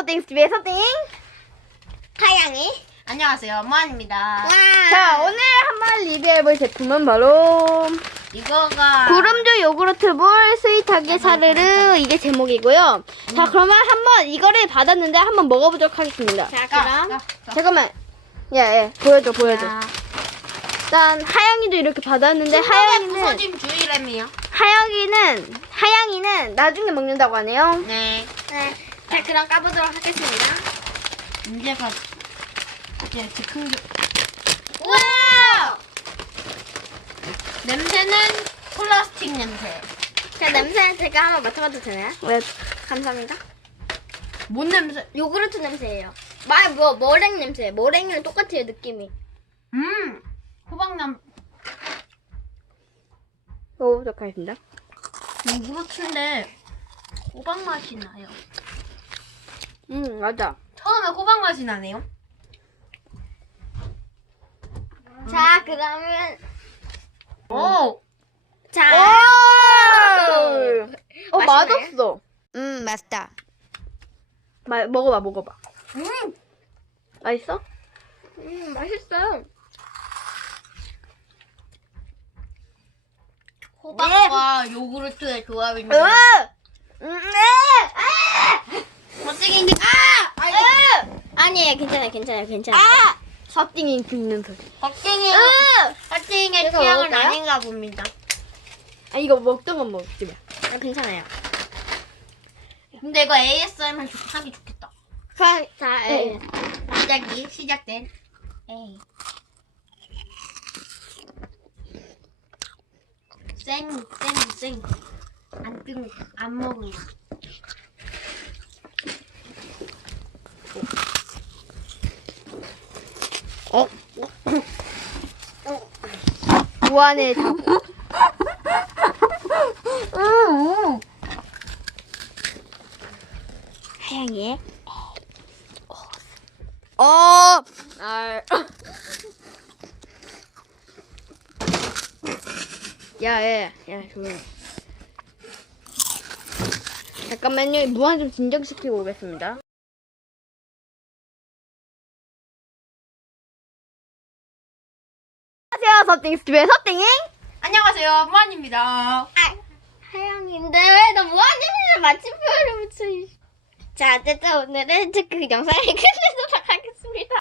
서띵 TV의 서띵 하양이. 안녕하세요, 무한입니다. 자, 오늘 한번 리뷰해볼 제품은 바로 이거가 구름조 요구르트볼 스윗하게 사르르, 이게 제목이고요. 자, 그러면 한번 이거를 받았는데 한번 먹어보도록 하겠습니다. 자, 그럼. 잠깐만. 예, 보여줘. 일단 하양이도 이렇게 받았는데 부서짐 주의램이요. 하양이는 나중에 먹는다고 하네요. 네. 네. 자, 그럼 까보도록 하겠습니다. 문제가 이제 즉흥. 우와! 냄새는 플라스틱 냄새. 자, 냄새 제가 한번 맡아봐도 되나요? 네. 감사합니다. 뭔 냄새? 요구르트 냄새예요. 머랭 냄새. 머랭이랑 똑같아요, 느낌이. 호박남 먹어보도록 하겠습니다. 요구르트인데 호박 맛이 나요. 맞아. 처음에 호박 맛이 나네요. 자, 그러면. 오. 자. 맛있나요? 맛없어. 맛있다. 먹어봐. 맛있어? 맛있어요. 호박과 요구르트의 조합입니다. 어떻게 아니에요, 괜찮아요. 서띵이 긁는 소리. 헛쟁이의 이거 취향은 먹을까요? 아닌가 봅니다. 이거 먹던 건 먹지 마. 괜찮아요. 근데 이거 ASMR 하기 좋겠다. 자, 갑자기 시작된 에이. 생. 안 먹은 거. 무한의 답. 하양이의 야, 조용히. 잠깐만요, 무한 좀 진정시키고 오겠습니다. 안녕하세요, 서띵 스튜디오의 서띵. 안녕하세요, 무한입니다. 하양인데 왜 너 무한님이랑 마침표를 붙여. 자, 어쨌든 오늘은 그 영상을 끝내도록 하겠습니다.